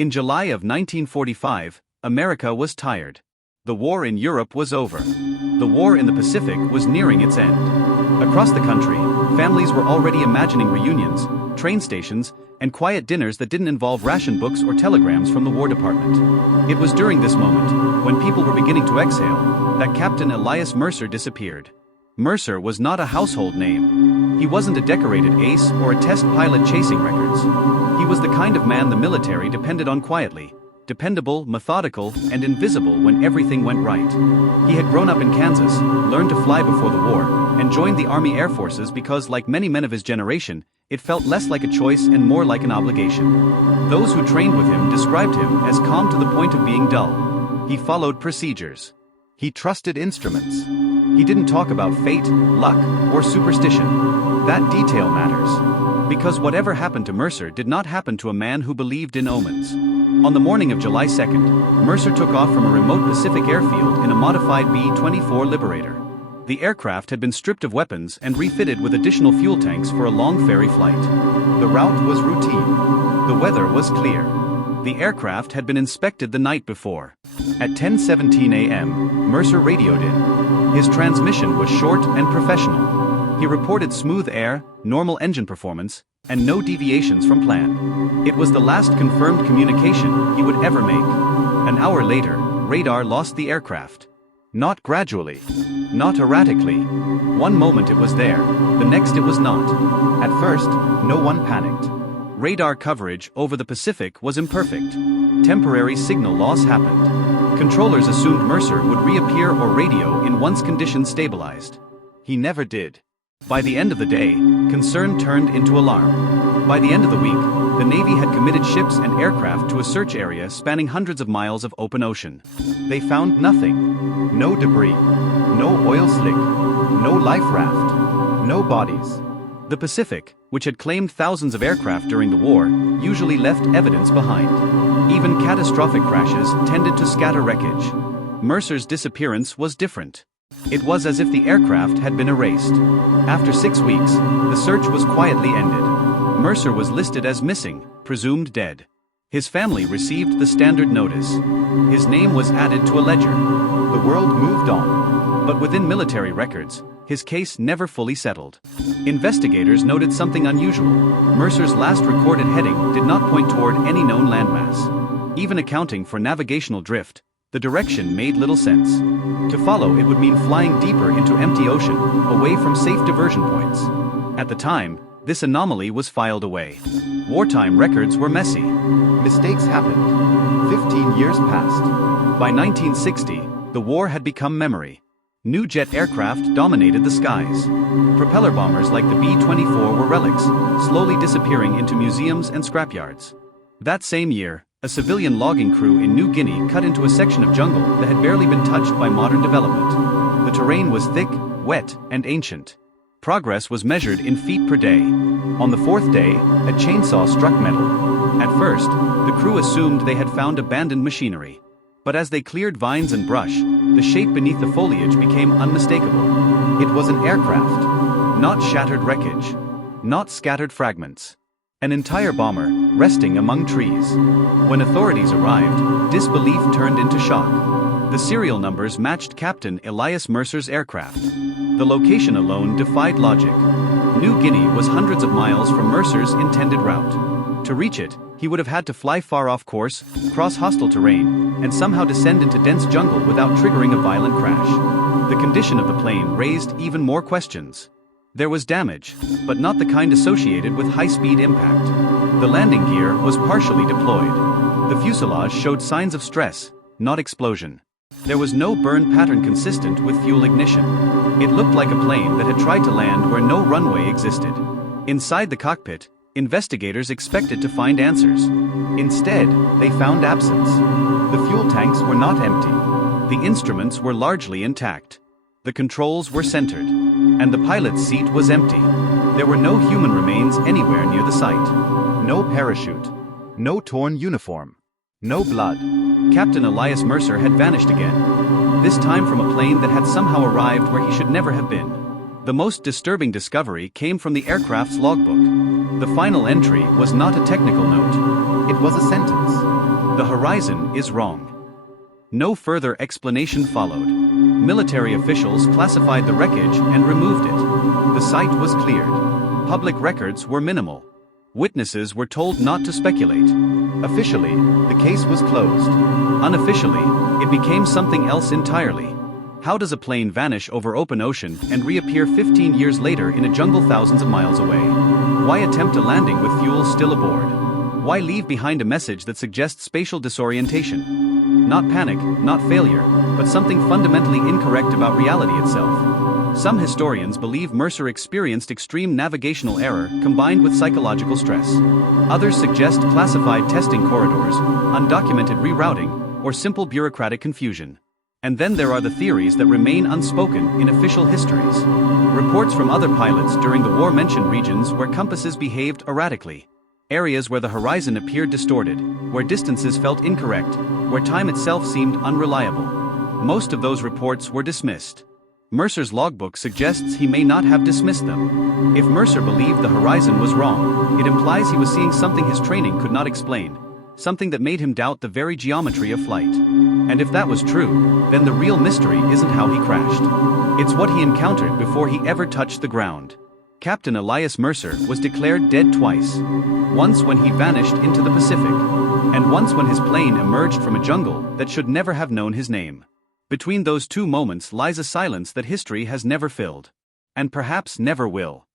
In July of 1945, America was tired. The war in Europe was over. The war in the Pacific was nearing its end. Across the country, families were already imagining reunions, train stations, and quiet dinners that didn't involve ration books or telegrams from the War Department. It was during this moment, when people were beginning to exhale, that Captain Elias Mercer disappeared. Mercer was not a household name. He wasn't a decorated ace or a test pilot chasing records. He was the kind of man the military depended on quietly, dependable, methodical, and invisible when everything went right. He had grown up in Kansas, learned to fly before the war, and joined the Army Air Forces because, like many men of his generation, it felt less like a choice and more like an obligation. Those who trained with him described him as calm to the point of being dull. He followed procedures. He trusted instruments. He didn't talk about fate, luck, or superstition. That detail matters. Because whatever happened to Mercer did not happen to a man who believed in omens. On the morning of July 2nd, Mercer took off from a remote Pacific airfield in a modified B-24 Liberator. The aircraft had been stripped of weapons and refitted with additional fuel tanks for a long ferry flight. The route was routine. The weather was clear. The aircraft had been inspected the night before. At 10:17 a.m., Mercer radioed in. His transmission was short and professional. He reported smooth air, normal engine performance, and no deviations from plan. It was the last confirmed communication he would ever make. An hour later, radar lost the aircraft. Not gradually. Not erratically. One moment it was there, the next it was not. At first, no one panicked. Radar coverage over the Pacific was imperfect. Temporary signal loss happened. Controllers assumed Mercer would reappear or radio in once conditions stabilized. He never did. By the end of the day, concern turned into alarm. By the end of the week, the Navy had committed ships and aircraft to a search area spanning hundreds of miles of open ocean. They found nothing. No debris. No oil slick. No life raft. No bodies. The Pacific, which had claimed thousands of aircraft during the war, usually left evidence behind. Even catastrophic crashes tended to scatter wreckage. Mercer's disappearance was different. It was as if the aircraft had been erased. After 6 weeks, the search was quietly ended. Mercer was listed as missing, presumed dead. His family received the standard notice. His name was added to a ledger. The world moved on. But within military records, his case never fully settled. Investigators noted something unusual. Mercer's last recorded heading did not point toward any known landmass. Even accounting for navigational drift, the direction made little sense. To follow it would mean flying deeper into empty ocean, away from safe diversion points. At the time, this anomaly was filed away. Wartime records were messy. Mistakes happened. 15 years passed. By 1960, the war had become memory. New jet aircraft dominated the skies. Propeller bombers like the B-24 were relics, slowly disappearing into museums and scrapyards. That same year, a civilian logging crew in New Guinea cut into a section of jungle that had barely been touched by modern development. The terrain was thick, wet, and ancient. Progress was measured in feet per day. On the fourth day, a chainsaw struck metal. At first, the crew assumed they had found abandoned machinery. But as they cleared vines and brush, the shape beneath the foliage became unmistakable. It was an aircraft. Not shattered wreckage. Not scattered fragments. An entire bomber, resting among trees. When authorities arrived, disbelief turned into shock. The serial numbers matched Captain Elias Mercer's aircraft. The location alone defied logic. New Guinea was hundreds of miles from Mercer's intended route. To reach it, he would have had to fly far off course, cross hostile terrain, and somehow descend into dense jungle without triggering a violent crash. The condition of the plane raised even more questions. There was damage, but not the kind associated with high-speed impact. The landing gear was partially deployed. The fuselage showed signs of stress, not explosion. There was no burn pattern consistent with fuel ignition. It looked like a plane that had tried to land where no runway existed. Inside the cockpit, investigators expected to find answers. Instead, they found absence. The fuel tanks were not empty. The instruments were largely intact. The controls were centered. And the pilot's seat was empty. There were no human remains anywhere near the site. No parachute. No torn uniform. No blood. Captain Elias Mercer had vanished again. This time from a plane that had somehow arrived where he should never have been. The most disturbing discovery came from the aircraft's logbook. The final entry was not a technical note. It was a sentence. The horizon is wrong. No further explanation followed. Military officials classified the wreckage and removed it. The site was cleared. Public records were minimal. Witnesses were told not to speculate. Officially, the case was closed. Unofficially, it became something else entirely. How does a plane vanish over open ocean and reappear 15 years later in a jungle thousands of miles away? Why attempt a landing with fuel still aboard? Why leave behind a message that suggests spatial disorientation? Not panic, not failure, but something fundamentally incorrect about reality itself. Some historians believe Mercer experienced extreme navigational error combined with psychological stress. Others suggest classified testing corridors, undocumented rerouting, or simple bureaucratic confusion. And then there are the theories that remain unspoken in official histories. Reports from other pilots during the war mention regions where compasses behaved erratically. Areas where the horizon appeared distorted, where distances felt incorrect, where time itself seemed unreliable. Most of those reports were dismissed. Mercer's logbook suggests he may not have dismissed them. If Mercer believed the horizon was wrong, it implies he was seeing something his training could not explain, something that made him doubt the very geometry of flight. And if that was true, then the real mystery isn't how he crashed. It's what he encountered before he ever touched the ground. Captain Elias Mercer was declared dead twice. Once when he vanished into the Pacific, and once when his plane emerged from a jungle that should never have known his name. Between those two moments lies a silence that history has never filled. And perhaps never will.